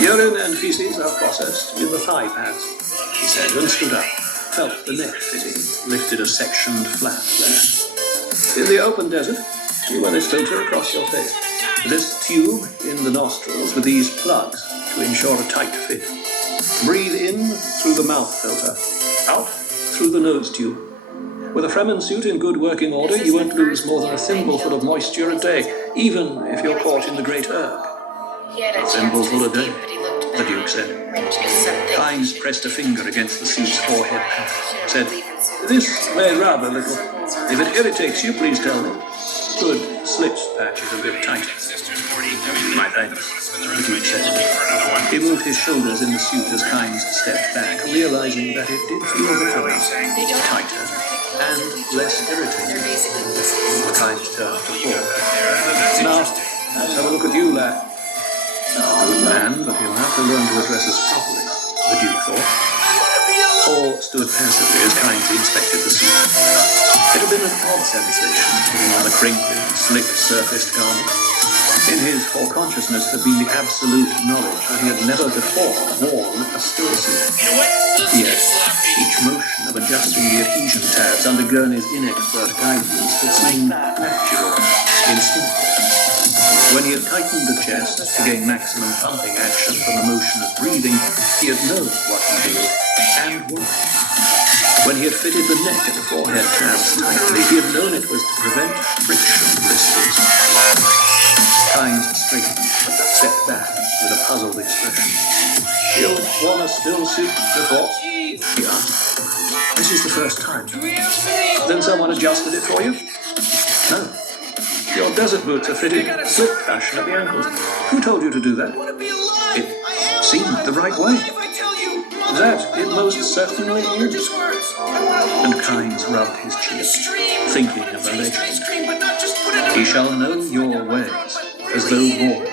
Urine and feces are processed in the thigh pads, he said, and stood up, felt the neck fitting, lifted a sectioned flap there. In the open desert, you wear this filter across your face. This tube in the nostrils with these plugs to ensure a tight fit. Breathe in through the mouth filter, out through the nose tube. With a Fremen suit in good working order, you won't lose more than a thimbleful of moisture a day, even if you're caught in the Great Erg. A thimbleful a day, the Duke said. Hines pressed a finger against the suit's forehead pad, said, "This may rub a little. If it irritates you, please tell me." Good, slips patches a bit tighter. My thanks, the Duke said. He moved his shoulders in the suit as Hines stepped back, realizing that it did feel better, tighter, and less irritating. Hines turned to Paul. "Now, let's have a look at you, lad." Good man, but he'll have to learn to address us properly, the Duke thought. Paul stood passively as Hines inspected the suit. It had been an odd sensation, putting on a crinkly, slick-surfaced garment. In his foreconsciousness had been the absolute knowledge that he had never before worn a still suit. Yet, each motion of adjusting the adhesion tabs under Gurney's inexpert guidance had seemed natural, instinctive. When he had tightened the chest to gain maximum pumping action from the motion of breathing, he had known what he did, and why. When he had fitted the neck and forehead tabs tightly, he had known it was to prevent friction blisters. Hines straightened, stepped back with a puzzled expression. "You've worn a still suit before?" he asked. "This is the first time." "Then someone adjusted it for you?" "No. Your desert boots are fitted slip fashion at the ankles. Who told you to do that?" "It seemed the right way." "That it most certainly is." And Hines rubbed his chin, thinking of the legend. "He shall know your ways, as though born to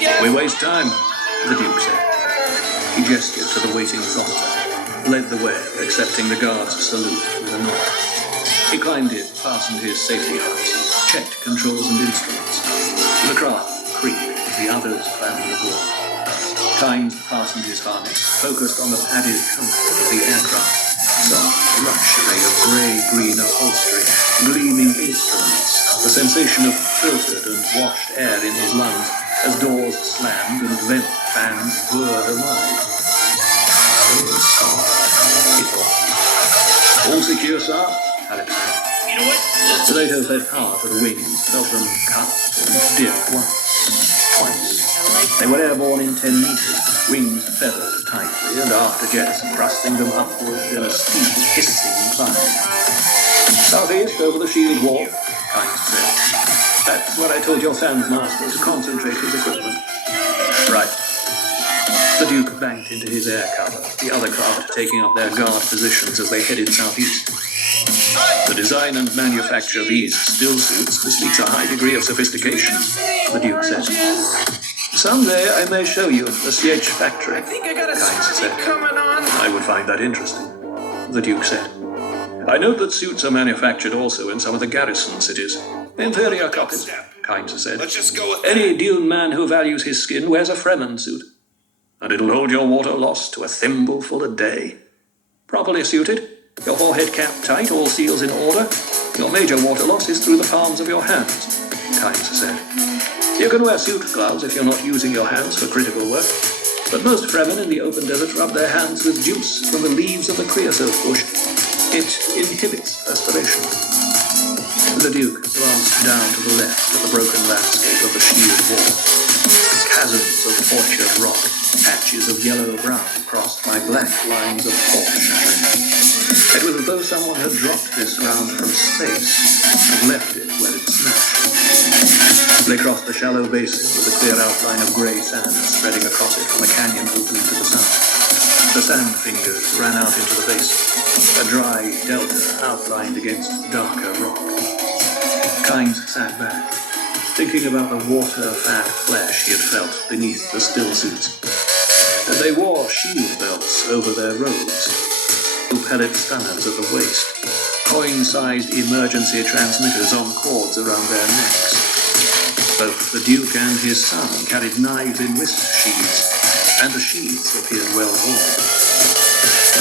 them." "We waste time," the Duke said. He gestured to the waiting Thopter, led the way, accepting the guard's salute with a nod. He climbed in, fastened his safety harness, checked controls and instruments. The craft creaked as the others clambered aboard. Hines fastened his harness, focused on the padded comfort of the aircraft. Soft luxury of grey-green upholstery, gleaming instruments, the sensation of filtered and washed air in his lungs as doors slammed and vent fans whirred alive. So soft, he thought. "All secure, sir?" Alex said. "You know what?" Toledo fed power to the wings, felt them cut and dip once, twice. They were airborne in 10 meters, wings feathered tightly, and afterjets thrusting them upward in a steep, hissing climb. "Southeast over the shield wall," Hines said. "That's where I told your Sand Master to concentrate his equipment." "Right." The Duke banked into his air cover, the other craft taking up their guard positions as they headed southeast. "The design and manufacture of these still suits bespeaks a high degree of sophistication," the Duke said. "Someday I may show you the CH factory," Hines said. "I would find that interesting," the Duke said. "I note that suits are manufactured also in some of the garrison cities. Inferior copies," Hines said. "Let's just go with any Dune man who values his skin wears a Fremen suit. And it'll hold your water loss to a thimbleful a day. Properly suited, your forehead cap tight, all seals in order. Your major water loss is through the palms of your hands," Hines said. "You can wear suit gloves if you're not using your hands for critical work, but most Fremen in the open desert rub their hands with juice from the leaves of the creosote bush. It inhibits perspiration." The Duke glanced down to the left at the broken landscape of the shield wall. Chasms of orchard rock, patches of yellow-brown crossed by black lines of foreshadowing. It was as though someone had dropped this ground from space and left it where it smashed. They crossed the shallow basin with a clear outline of grey sand spreading across it from a canyon opening to the south. The sand fingers ran out into the basin, a dry delta outlined against darker rock. Hines sat back, thinking about the water-fat flesh he had felt beneath the still suits. And they wore shield belts over their robes, pellet stunners at the waist, coin-sized emergency transmitters on cords around their necks. Both the Duke and his son carried knives in wrist sheaths, and the sheaths appeared well worn.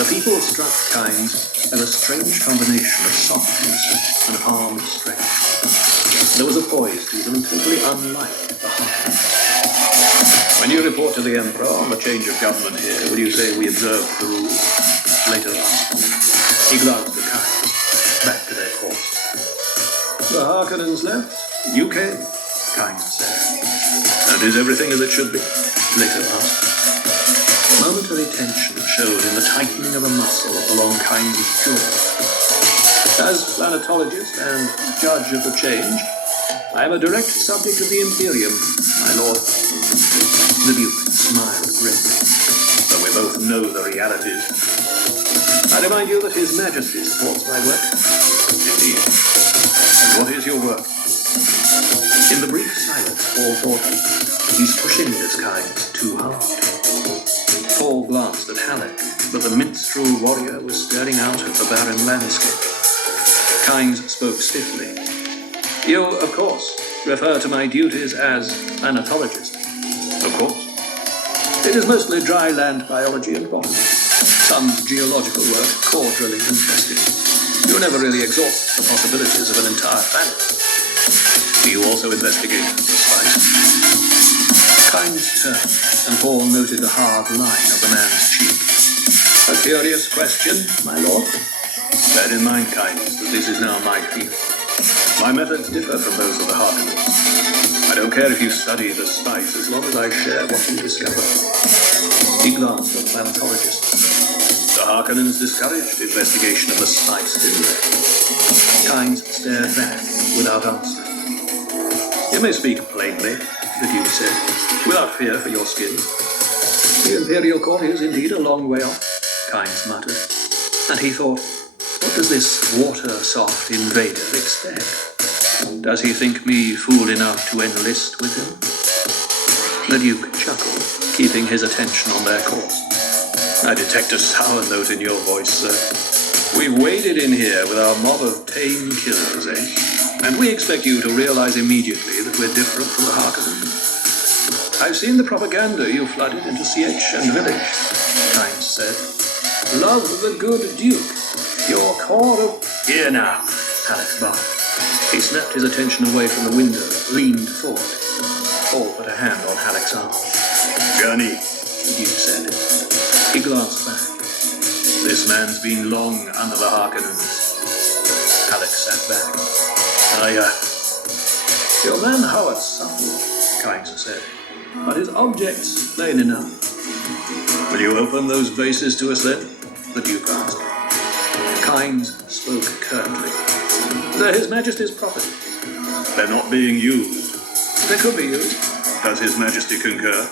The people struck Kynes as a strange combination of softness and armed strength. There was a poise to them totally unlike the Harkonnens. When you report to the Emperor on the change of government here, will you say we observed the rules? Later on, he glanced at Kynes, back to their course. The Harkonnens left, you came, Kynes said. And is everything as it should be? Later asked. Momentary tension showed in the tightening of a muscle along Kynes' jaw. As planetologist and judge of the change, I am a direct subject of the Imperium, my lord. The Duke smiled grimly, though we both know the realities. I remind you that His Majesty supports my work. Indeed. And what is your work? In the brief silence, Paul thought, he's pushing this Kynes too hard. Paul glanced at Halleck, but the minstrel warrior was staring out at the barren landscape. Kynes spoke stiffly. You, of course, refer to my duties as planetologist. Of course. It is mostly dry land biology and botany. Some geological work, core drilling and testing. You never really exhaust the possibilities of an entire planet. Do you also investigate the spice? Kynes turned, and Paul noted the hard line of the man's cheek. A curious question, my lord. Bear in mind, Kynes, that this is now my field. My methods differ from those of the Harkonnens. I don't care if you study the spice as long as I share what you discover. He glanced at the planetologist. The Harkonnens discouraged investigation of the spice, didn't they? Kynes stared back without answering. You may speak plainly, the Duke said, without fear for your skins. The Imperial Court is indeed a long way off, Kynes muttered. And he thought, what does this water-soft invader expect? Does he think me fool enough to enlist with him? The Duke chuckled, keeping his attention on their course. I detect a sour note in your voice, sir. We've waded in here with our mob of tame killers, eh? And we expect you to realize immediately that we're different from the Harkonnens. I've seen the propaganda you flooded into CH and village, Kynes said. Love the good Duke. Your core of... Here now, Halleck barked. He snapped his attention away from the window, leaned forward. Paul put a hand on Halleck's arm. Journey, the Duke said. He glanced back. This man's been long under the Harkonnens. Halleck sat back. Your man Howard's subtle, Kynes said, but his object's plain enough. Will you open those bases to us then? The Duke asked. Kynes spoke curtly. They're His Majesty's property. They're not being used. They could be used. Does His Majesty concur?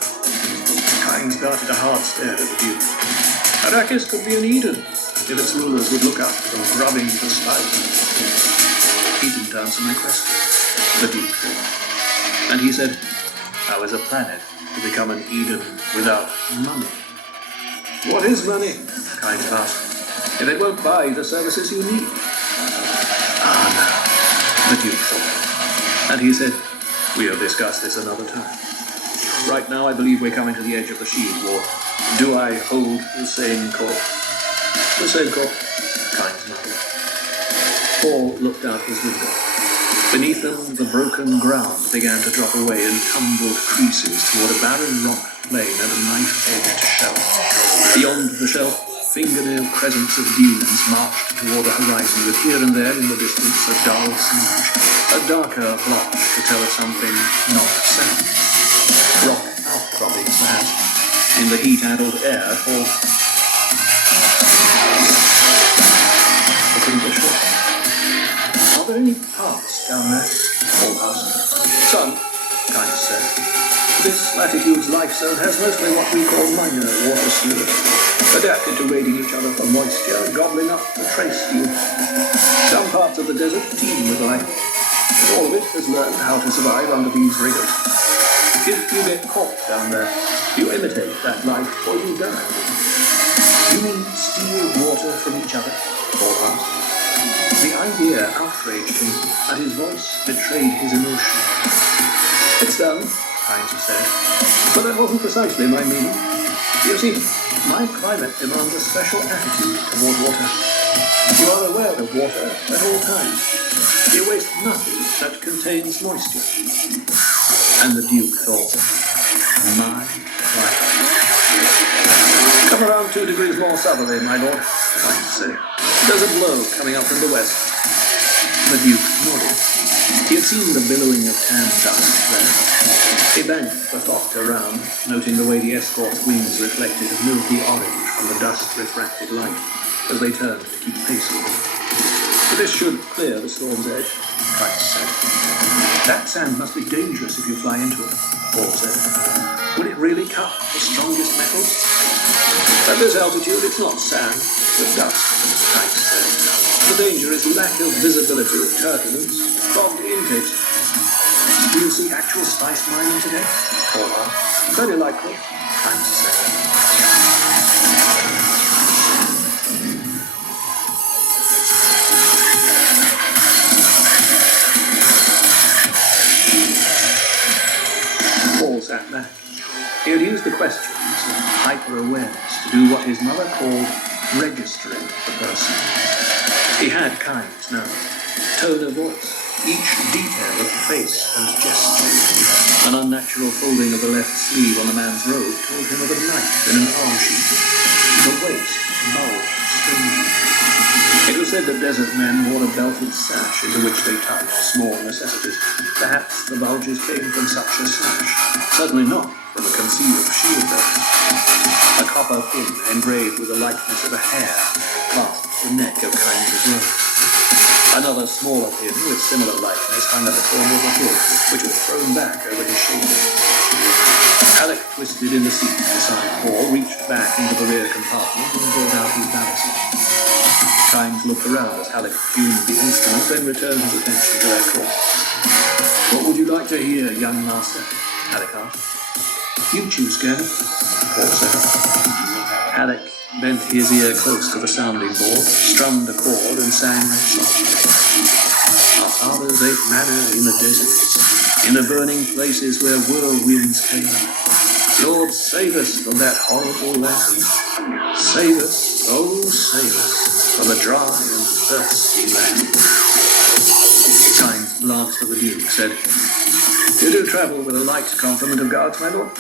Kynes darted a hard stare at the Duke. Arrakis could be an Eden, if its rulers would look up from grubbing for spice. He didn't answer my question, the Duke said. And he said, how is a planet to become an Eden without money? What is money? Kynes asked. If it won't buy the services you need. The Duke thought. And he said, we'll discuss this another time. Right now I believe we're coming to the edge of the shield war. Do I hold the same course? The same course, Kynes muttered. Paul looked out his window. Beneath them, the broken ground began to drop away in tumbled creases toward a barren rock plain and a knife-edged shelf. Beyond the shelf, fingernail crescents of dunes marched toward the horizon, with here and there in the distance a dull smudge, a darker blotch to tell of something not sound. Rock outcroppings, perhaps, in the heat-addled air, or couldn't be sure. Are there any paths down there? Paul asked. Some, Kynes said. This latitude's life zone has mostly what we call minor water sewers, adapted to raiding each other for moisture, gobbling up the trace steam. Some parts of the desert teem with life, but all of it has learned how to survive under these rigors. If you get caught down there, you imitate that life or you die. You mean steal water from each other? Paul asked. The idea outraged him, and his voice betrayed his emotion. It's done, Heinz said. But that wasn't precisely my meaning. You see, my climate demands a special attitude toward water. You are aware of water at all times. You waste nothing that contains moisture. And the Duke thought, my climate. Come around 2 degrees more southerly, my lord, Heinz said. There's a blow coming up from the west. The Duke nodded. He had seen the billowing of tan dust there. He banked the thought around, noting the way the escort's wings reflected a milky orange from the dust-refracted light as they turned to keep pace with him. But this should clear the storm's edge, Heinz said. That sand must be dangerous if you fly into it, Paul said. Would it really cut the strongest metals? At this altitude, it's not sand, but dust, Heinz said. The danger is lack of visibility of turbulence, fogged intakes. Do you see actual spice mining today? Paul asked. Very likely, Heinz said. Paul sat back. He had used the questions of hyper-awareness to do what his mother called registering the person. He had kinds now, tone of voice, each detail of face and gesture. An unnatural folding of the left sleeve on the man's robe told him of a knife in an arm sheath. The waist bulged strangely. It was said that desert men wore a belted sash into which they tucked small necessities. Perhaps the bulges came from such a sash. Certainly not from a concealed shield belt. A copper pin engraved with the likeness of a hare clasped the neck of Heinz's robe. Another smaller pin with similar likeness hung at the corner of the hood, which was thrown back over his shoulder. Alec twisted in the seat beside Paul, reached back into the rear compartment and brought out his ballast. Heinz looked around as Alec tuned the instrument, then returned his attention to their course. What would you like to hear, young master? Alec asked. You choose, Gavin, Paul said. Alec bent his ear close to the sounding board, strummed a chord, and sang softly. Our fathers ate manna in the deserts, in the burning places where whirlwinds came. Lord, save us from that horrible land. Save us, oh, save us from the dry and thirsty land. Heinz glanced at the Duke, said, You do travel with a light complement of guards, my lord?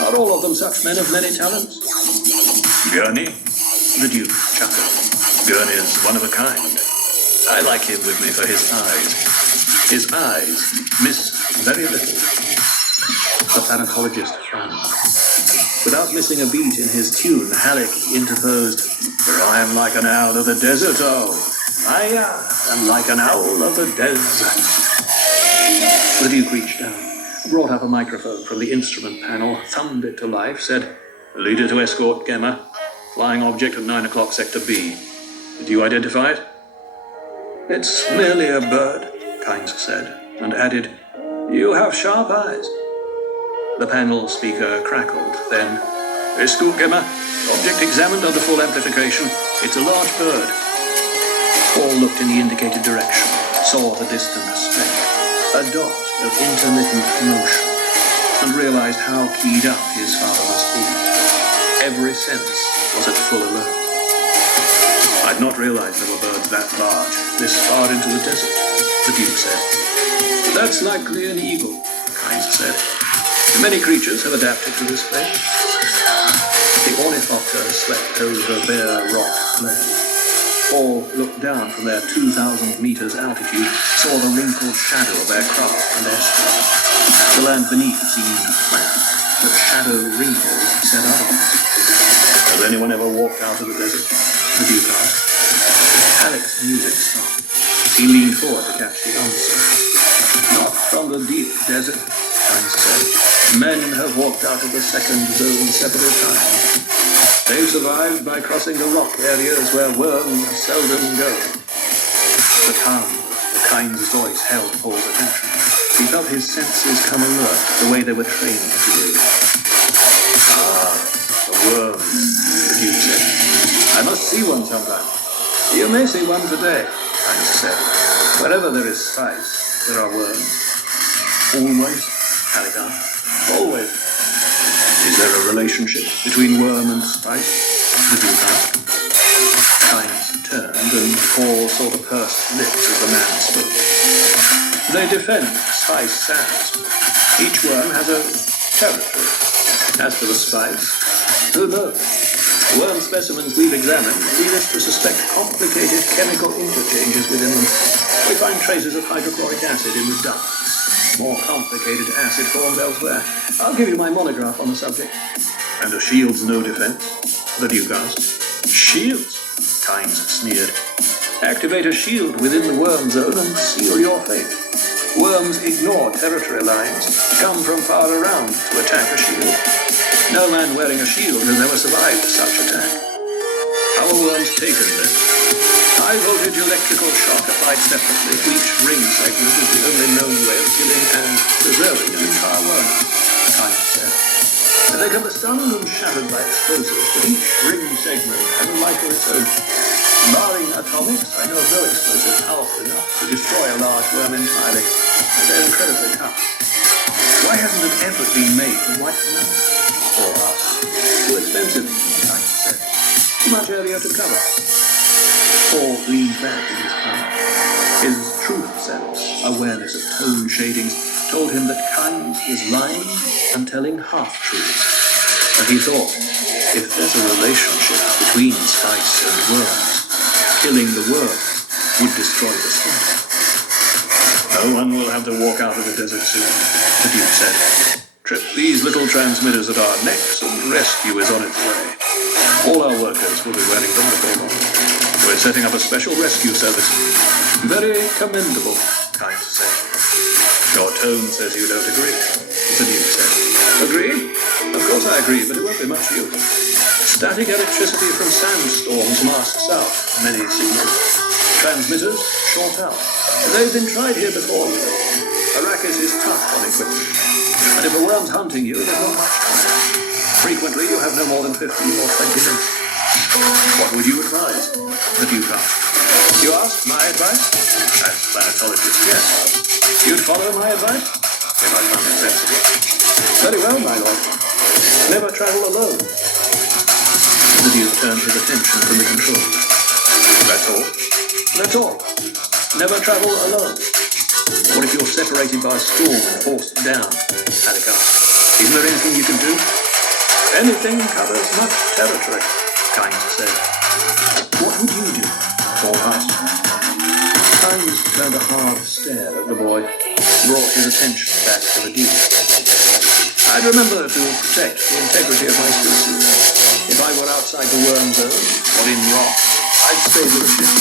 Are all of them such men of many talents? Gurney? The Duke chuckled. Gurney is one of a kind. I like him with me for his eyes. His eyes miss very little. The pharmacologist frowned. Without missing a beat in his tune, Halleck interposed, For I am like an owl of the desert, oh. I am like an owl of the desert. The Duke reached down, brought up a microphone from the instrument panel, thumbed it to life, said, Leader to escort Gemma. Flying object at 9 o'clock, Sector B. Did you identify it? It's merely a bird, Heinz said, and added, You have sharp eyes. The panel speaker crackled, then, Escort Gemma. Object examined under full amplification. It's a large bird. Paul looked in the indicated direction, saw the distant speck, a dot of intermittent motion, and realized how keyed up his father must be. Every sense was at full alert. I'd not realized there were birds that large, this far into the desert, the Duke said. That's likely an eagle, Heinz said. Many creatures have adapted to this place. The ornithopter slept over bare rock land. Paul looked down from their 2,000 meters altitude, saw the wrinkled shadow of their craft and airstrip. The land beneath seemed flat, but shadow wrinkles said otherwise. Has anyone ever walked out of the desert? The Duke asked. Alec's music stopped. He leaned forward to catch the answer. Not from the deep desert, Heinz said. Men have walked out of the second zone several times. They've survived by crossing the rock areas where worms seldom go. The calm of Heinz's voice held Paul's attention. He felt his senses come alert the way they were trained to do. The worms, the Duke said. I must see one sometime. You may see one today, Heinz said. Wherever there is spice, there are worms. Always, Caliban. Always. Is there a relationship between worm and spice? The Duke asked. Kynes turned and Paul saw the pursed lips as the man spoke. They defend spice sands. Each worm has a territory. As for the spice, who knows? The worm specimens we've examined lead us to suspect complicated chemical interchanges within them. We find traces of hydrochloric acid in the ducts. More complicated acid formed elsewhere. I'll give you my monograph on the subject. And a shield's no defense? The Duke asked. Shields? Kynes sneered. Activate a shield within the worm zone and seal your fate. Worms ignore territory lines, come from far around to attack a shield. No man wearing a shield has ever survived such attack. How are worms taken then? High voltage electrical shock applied separately to each ring segment is the only known way of killing and preserving an entire worm, Kynes said. And they can be stunned and shattered by explosives, but each ring segment has a life of its own. Barring atomics, I know of no explosive powerful enough to destroy a large worm entirely. They're incredibly tough. Why hasn't an effort been made to wipe them out? Or us? Too expensive, Kynes said. Too much area to cover. Paul leaned back in his car. His truth sense, awareness of tone shadings, told him that Kynes was lying and telling half-truths. And he thought, if there's a relationship between spice and worms, killing the worm would destroy the spice. No one will have to walk out of the desert soon, the Duke said. Trip these little transmitters at our necks and rescue is on its way. All our workers will be wearing them before long. We're setting up a special rescue service. Very commendable, Kynes said. Your tone says you don't agree, the Duke said. Agree? Of course I agree, but it won't be much use. Static electricity from sandstorms masks out many signals. Transmitters short out. They've been tried here before, you know. Arrakis is tough on equipment. And if a worm's hunting you, there's not much time. Frequently, you have no more than 15 or 20 minutes. What would you advise? The Duke asked. You asked my advice? As planetologist, yes. You'd follow my advice? If I found it sensible. Very well, my lord. Never travel alone. The Duke turned his attention from the controls. That's all? That's all. Never travel alone. What if you're separated by a storm and forced down? Alec asked. Isn't there anything you can do? Anything covers much territory, Kynes said. What would you do? Paul asked. Kynes turned a hard stare at the boy, brought his attention back to the Duke. I'd remember to protect the integrity of my species. If I were outside the worm zone, or in rock, I'd stay with the ship.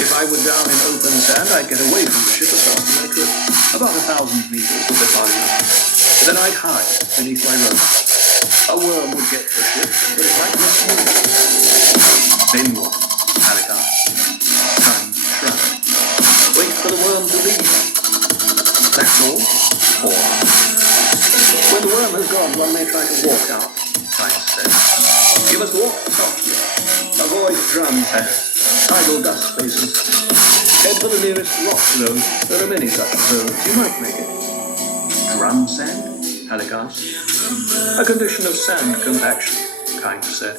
If I were down in open sand, I'd get away from the ship as fast as I could. About 1,000 meters would be far enough. Then I'd hide beneath my rope. A worm would get to the ship, but it might miss me. Then what? Alec asked. Kynes shrugged. Wait for the worm to leave. That's all? Or when the worm has gone, one may try to walk out, Kynes said. You must walk softly. Avoid drum pads, tidal dust spaces. Head for the nearest rock zone. There are many such zones. You might make it. Drum sand? Alec asked. A condition of sand compaction, Kynes said.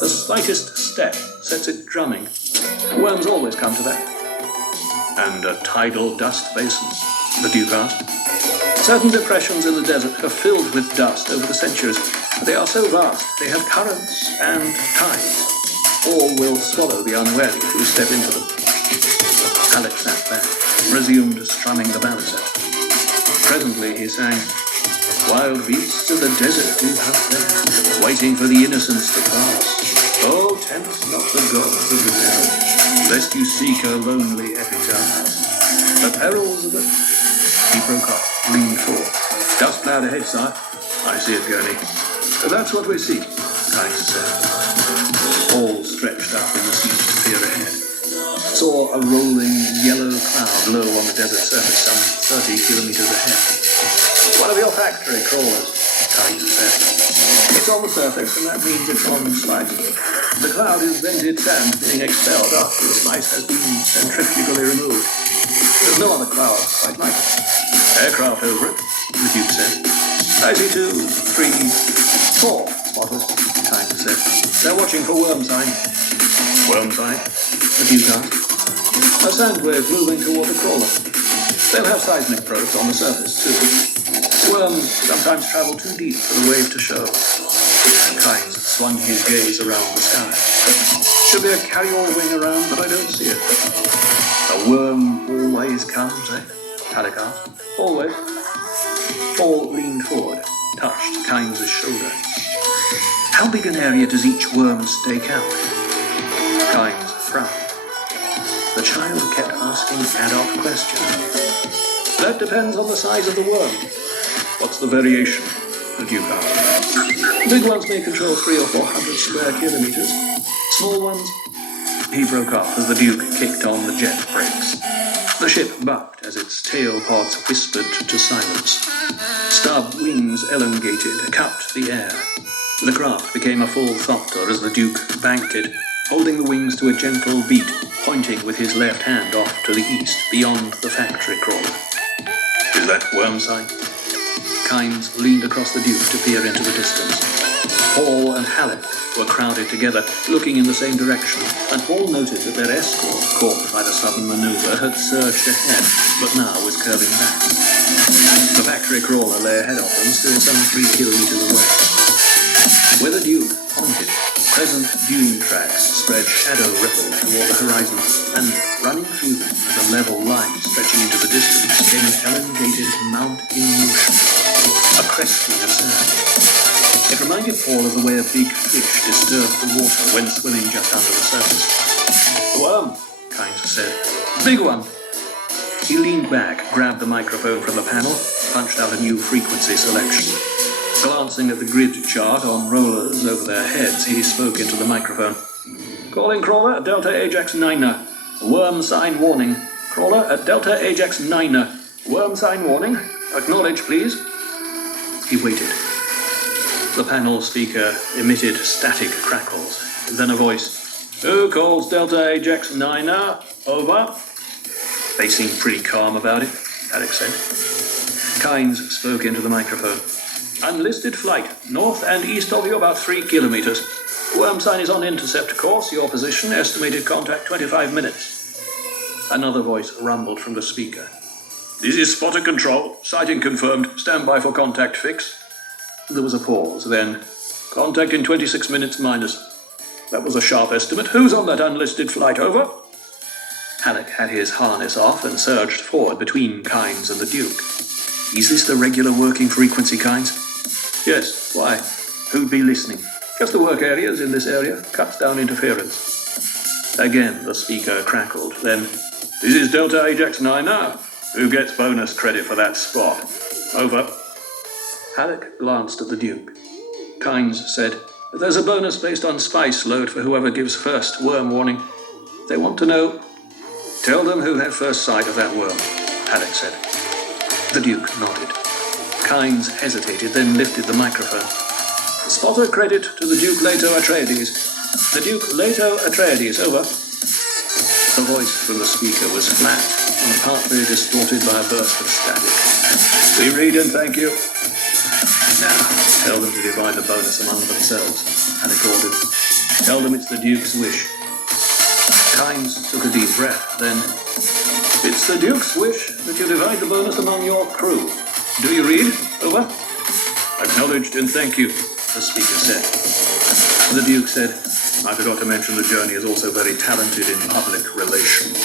The slightest step sets it drumming. Worms always come to that. And tidal dust basins? The Duke asked. Certain depressions in the desert are filled with dust over the centuries. They are so vast, they have currents and tides. All will swallow the unwary who step into them. Alec sat back, resumed strumming the baliset. Presently he sang, Wild beasts of the desert do have there, waiting for the innocents to pass. Oh, tempt not the gods of the devil, lest you seek a lonely epitaph. The perils of the... He broke off, leaned forward. Dust cloud ahead, sire. I see it, Gurney. That's what we see, Kynes said. All stretched up in the seat to peer ahead. Saw a rolling yellow cloud low on the desert surface some 30 kilometers ahead. One of your factory crawlers, Kynes said. It's on the surface, and that means it's on slice. The cloud is vented sand being expelled after the slice has been centrifugally removed. There's no other cloud quite like it. Aircraft over it, the Duke said. I see 2, 3, 4 spotters, Kynes said. They're watching for worm sign. Worm sign? The Duke asked. A sand wave moving toward the crawler. They'll have seismic probes on the surface, too. Worms sometimes travel too deep for the wave to show. Kynes swung his gaze around the sky. Should be a carry-all wing around, but I don't see it. A worm always comes, eh? Halleck asked. Always. Paul leaned forward, touched Kynes' shoulder. How big an area does each worm stake out? Kynes frowned. The child kept asking adult questions. That depends on the size of the worm. What's the variation? The Duke asked. Big ones may control 300 or 400 square kilometers. Small ones... He broke off as the Duke kicked on the jet brakes. The ship bucked as its tail pods whispered to silence. Stub wings elongated, cupped the air. The craft became a full thopter as the Duke banked it, holding the wings to a gentle beat, pointing with his left hand off to the east, beyond the factory crawler. Is that worm sign? Kynes leaned across the Duke to peer into the distance. Paul and Halleck were crowded together, looking in the same direction, and Paul noted that their escort, caught by the sudden maneuver, had surged ahead, but now was curving back. The factory crawler lay ahead of them, still some 3 kilometers away. Where the Duke pointed, crescent dune tracks spread shadow ripple toward the horizon, and running through them as a level line stretching into the distance came an elongated mount in motion, a cresting of sand. It reminded Paul of the way a big fish disturbed the water when swimming just under the surface. Worm, Kynes said. Big one. He leaned back, grabbed the microphone from the panel, punched out a new frequency selection. Glancing at the grid chart on rollers over their heads, he spoke into the microphone. Calling crawler at Delta Ajax 9er. Worm sign warning. Crawler at Delta Ajax 9er. Worm sign warning. Acknowledge, please. He waited. The panel speaker emitted static crackles. Then a voice. Who calls Delta Ajax 9er? Over. They seemed pretty calm about it, Alex said. Kynes spoke into the microphone. Unlisted flight, north and east of you about 3 kilometers. Worm sign is on intercept course, your position, estimated contact 25 minutes. Another voice rumbled from the speaker. This is spotter control, sighting confirmed, stand by for contact fix. There was a pause, then, contact in 26 minutes minus. That was a sharp estimate. Who's on that unlisted flight, over? Halleck had his harness off and surged forward between Kynes and the Duke. Is this the regular working frequency, Kynes? Yes, why? Who'd be listening? Just the work areas in this area, cuts down interference. Again, the speaker crackled, then, this is Delta Ajax 9er. Who gets bonus credit for that spot? Over. Halleck glanced at the Duke. Kynes said, there's a bonus based on spice load for whoever gives first worm warning. They want to know. Tell them who had first sight of that worm, Halleck said. The Duke nodded. Kynes hesitated, then lifted the microphone. Spotter credit to the Duke Leto Atreides. The Duke Leto Atreides, over. The voice from the speaker was flat and partly distorted by a burst of static. We read and thank you. Now, tell them to divide the bonus among themselves, Halleck ordered. Tell them it's the Duke's wish. Kynes took a deep breath, then, it's the Duke's wish that you divide the bonus among your crew. Do you read? Over. Acknowledged and thank you, the speaker said. The Duke said, I forgot to mention the journey is also very talented in public relations.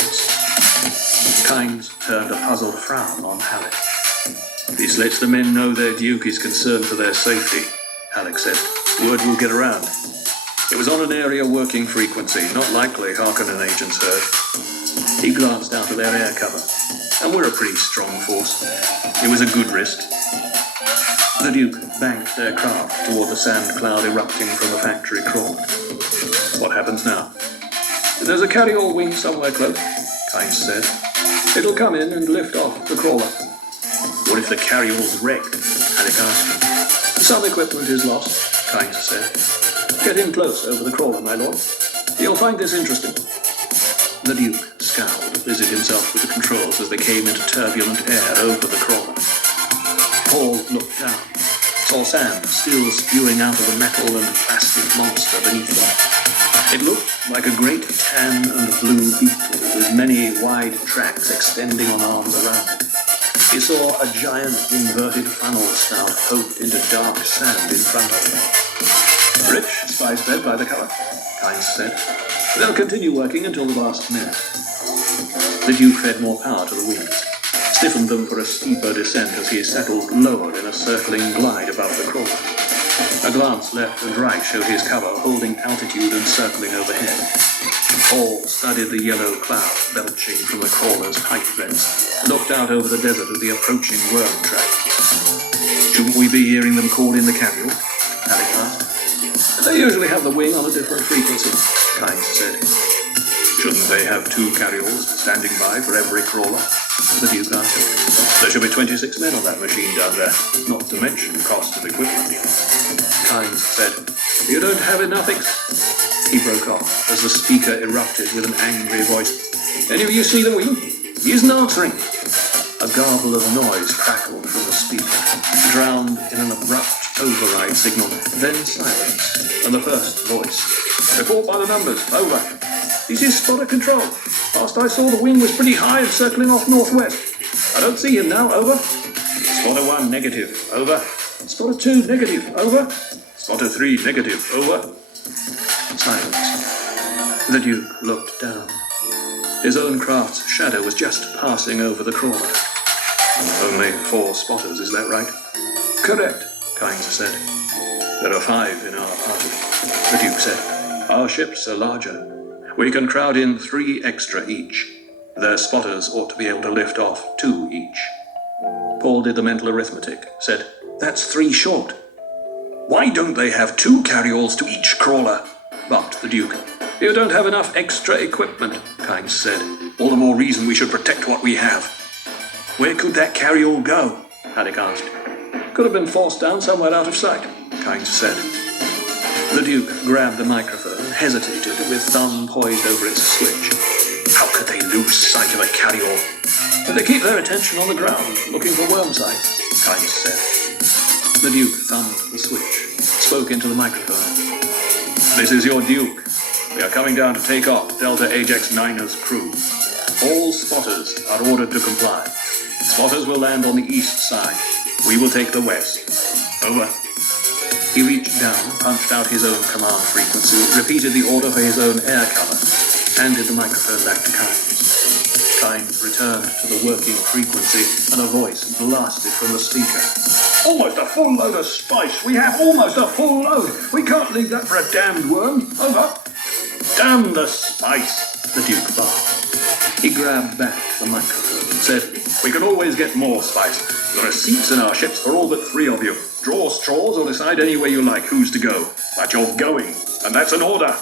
Kynes turned a puzzled frown on Halleck. This lets the men know their Duke is concerned for their safety, Halleck said. Word will get around. It was on an area working frequency, not likely Harkonnen agents heard. He glanced out of their air cover, and we're a pretty strong force. It was a good risk. The Duke banked their craft toward the sand cloud erupting from the factory crawler. What happens now? There's a carry-all wing somewhere close, Kynes said. It'll come in and lift off the crawler. What if the carry-all's wrecked? Halleck asked. Some equipment is lost, Kynes said. Get in close over the crawler, my lord. You'll find this interesting. The Duke scowled, busied himself with the controls as they came into turbulent air over the crawler. Paul looked down, saw sand still spewing out of the metal and plastic monster beneath them. It looked like a great tan and blue beetle with many wide tracks extending on arms around it. He saw a giant inverted funnel snout poked into dark sand in front of him. "Rich spice bed by the colour," Kynes said. "They'll continue working until the last minute." The Duke fed more power to the wings, stiffened them for a steeper descent as he settled lower in a circling glide above the crawler. A glance left and right showed his cover holding altitude and circling overhead. Paul studied the yellow cloud belching from the crawler's height vents, looked out over the desert at the approaching worm track. "Shouldn't we be hearing them call in the carriole?" Alec asked. "They usually have the wing on a different frequency," Kynes said. "Shouldn't they have 2 carrioles standing by for every crawler?" the Duke answered. "There should be 26 men on that machine down there, not to mention cost of equipment." Kynes said, "You don't have enough He broke off as the speaker erupted with an angry voice. "Any of you see the wing? He isn't answering." A garble of noise crackled from the speaker, drowned in an abrupt override signal, then silence, and the first voice. "Report by the numbers, over. This is spotter control. Last I saw the wing was pretty high and circling off northwest. I don't see him now, over. Spotter 1, negative, over. Spotter 2, negative, over. Spotter 3, negative, over." Silence. The Duke looked down. His own craft's shadow was just passing over the crawler. "Only 4 spotters, is that right?" "Correct," Kynes said. "There are 5 in our party," the Duke said. "Our ships are larger. We can crowd in 3 extra each. Their spotters ought to be able to lift off 2 each." Paul did the mental arithmetic, said, "That's 3 short." "Why don't they have 2 carrioles to each crawler?" barked the Duke. "You don't have enough extra equipment," Kynes said. "All the more reason we should protect what we have." "Where could that carriole go?" Haddock asked. "Could have been forced down somewhere out of sight," Kynes said. The Duke grabbed the microphone and hesitated with thumb poised over its switch. "How could they lose sight of a carriole?" "They keep their attention on the ground, looking for worm sites," Kynes said. The Duke thumbed the switch, spoke into the microphone. "This is your Duke. We are coming down to take off Delta Ajax 9's crew. All spotters are ordered to comply. Spotters will land on the east side. We will take the west. Over." He reached down, punched out his own command frequency, repeated the order for his own air cover, handed the microphone back to Kynes. Kynes returned to the working frequency, and a voice blasted from the speaker. "Almost a full load of spice! We have almost a full load! We can't leave that for a damned worm! Over!" "Damn the spice!" the Duke barked. He grabbed back the microphone and said, "We can always get more spice. There are seats in our ships for all but 3 of you. Draw straws or decide any way you like who's to go. But you're going, and that's an order."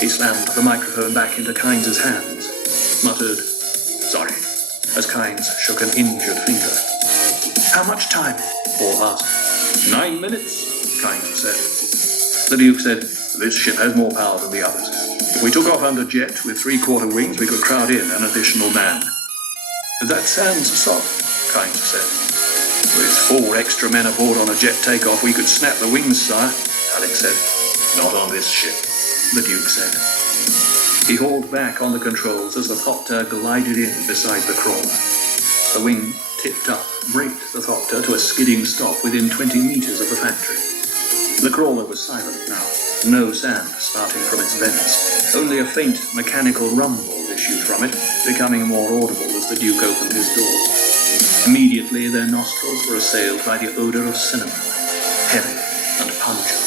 He slammed the microphone back into Kynes' hands, muttered, "Sorry," as Kynes shook an injured finger. "How much time?" Paul asked. 9 minutes, Kynes said. The Duke said, "This ship has more power than the others. If we took off under jet with 3/4 wings, we could crowd in an additional man." "That sounds soft," Kynes said. "With 4 extra men aboard on a jet takeoff, we could snap the wings, sire," Alex said. "Not on this ship," the Duke said. He hauled back on the controls as the Thopter glided in beside the crawler. The wing tipped up, braked the Thopter to a skidding stop within 20 meters of the factory. The crawler was silent now, no sand starting from its vents. Only a faint mechanical rumble issued from it, becoming more audible as the Duke opened his door. Immediately their nostrils were assailed by the odor of cinnamon, heavy and pungent.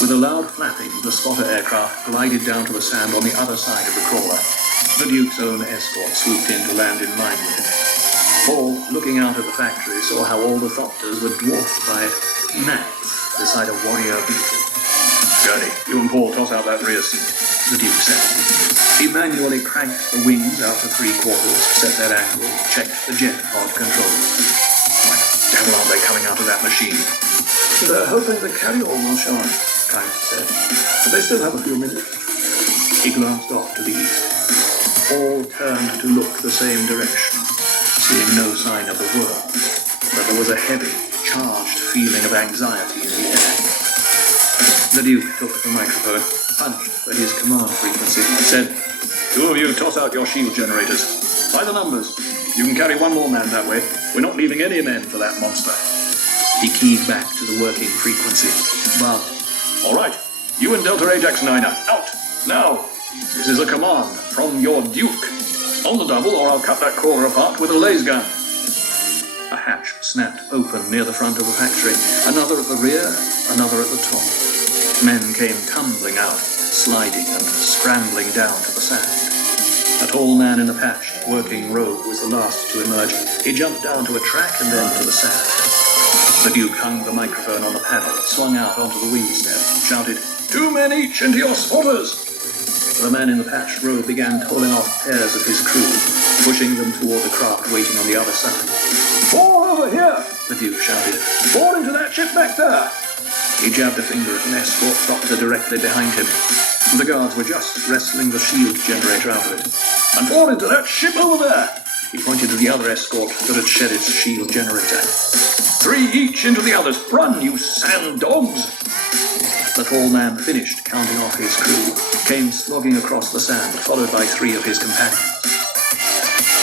With a loud flapping, the spotter aircraft glided down to the sand on the other side of the crawler. The Duke's own escort swooped in to land in line with him. Paul, looking out at the factory, saw how all the Thopters were dwarfed by gnats beside a warrior beetle. "Gurney, you and Paul toss out that rear seat," the Duke said. He manually cranked the wings out to 3/4, set their angle, checked the jet pod controls. "Why the devil aren't they coming out of that machine?" "They're hoping the carriole will show up," Kynes said. "But they still have a few minutes." He glanced off to the east. All turned to look the same direction, seeing no sign of the worm, but there was a heavy, charged feeling of anxiety in the air. The Duke took the microphone, punched for his command frequency, said, "Two of you toss out your shield generators. By the numbers. You can carry one more man that way. We're not leaving any men for that monster." He keyed back to the working frequency. But, "All right, you and Delta Ajax 9er, out! Now! This is a command from your Duke. On the double, or I'll cut that caller apart with a laser gun." A hatch snapped open near the front of the factory, another at the rear, another at the top. Men came tumbling out, sliding and scrambling down to the sand. A tall man in a patched, working robe was the last to emerge. He jumped down to a track and then to the sand. The Duke hung the microphone on the panel, swung out onto the wing step, shouted, "2 men each into your spotters!" The man in the patched robe began calling off pairs of his crew, pushing them toward the craft waiting on the other side. "Fall over here!" the Duke shouted. "Fall into that ship back there!" He jabbed a finger at an escort doctor directly behind him. The guards were just wresting the shield generator out of it. "And fall into that ship over there!" He pointed to the other escort that had shed its shield generator. "3 each into the others! Run, you sand dogs!" The tall man finished counting off his crew, came slogging across the sand, followed by 3 of his companions.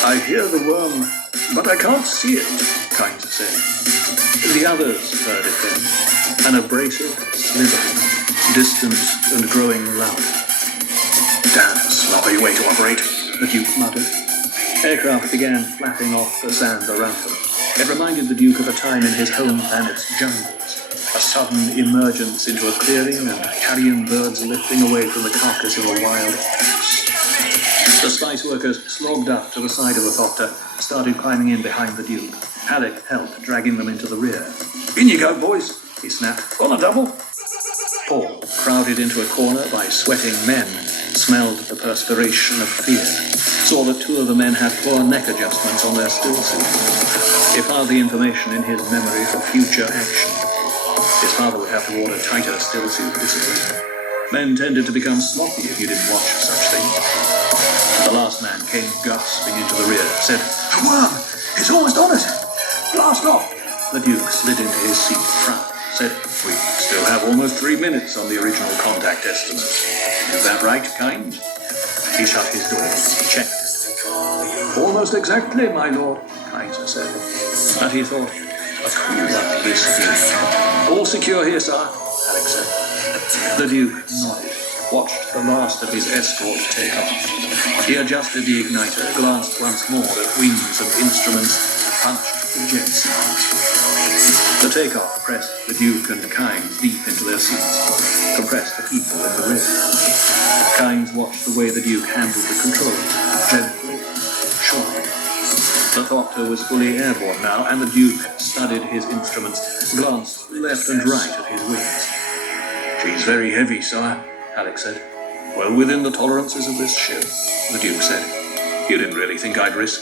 "I hear the worm, but I can't see it," Kynes said. The others heard it then, an abrasive slither, distant and growing louder. "Damn sloppy way to operate," the Duke muttered. Aircraft began flapping off the sand around them. It reminded the Duke of a time in his home planet's jungles. A sudden emergence into a clearing and carrion birds lifting away from the carcass of a wild horse. The spice workers slogged up to the side of the copter, started climbing in behind the Duke. Halleck helped, dragging them into the rear. "In you go, boys," he snapped. "On a double." Paul, crowded into a corner by sweating men, smelled the perspiration of fear, saw that 2 of the men had poor neck adjustments on their still suits. He filed the information in his memory for future action. His father would have to order tighter still suit discipline. Men tended to become sloppy if you didn't watch such things. The last man came gasping into the rear, said, "The worm! It's almost on us! Blast off!" The Duke slid into his seat, frowned, said, "We still have almost 3 minutes on the original contact estimates. Is that right, Kynes?" He shut his door, checked. "Almost exactly, my lord," Kynes said. And he thought, "A cool up this Duke." "All secure here, sir," Alex said. The Duke nodded, watched the last of his escort take off. He adjusted the igniter, glanced once more at wings and instruments, punched the jet sounds. The takeoff pressed the Duke and Kynes deep into their seats, compressed the people in the rear. Kynes watched the way the Duke handled the controls, gently, surely. The Thopter was fully airborne now, and the Duke studied his instruments, glanced left and right at his wings. "She's very heavy, sire," Alex said. "Well within the tolerances of this ship," the Duke said. "You didn't really think I'd risk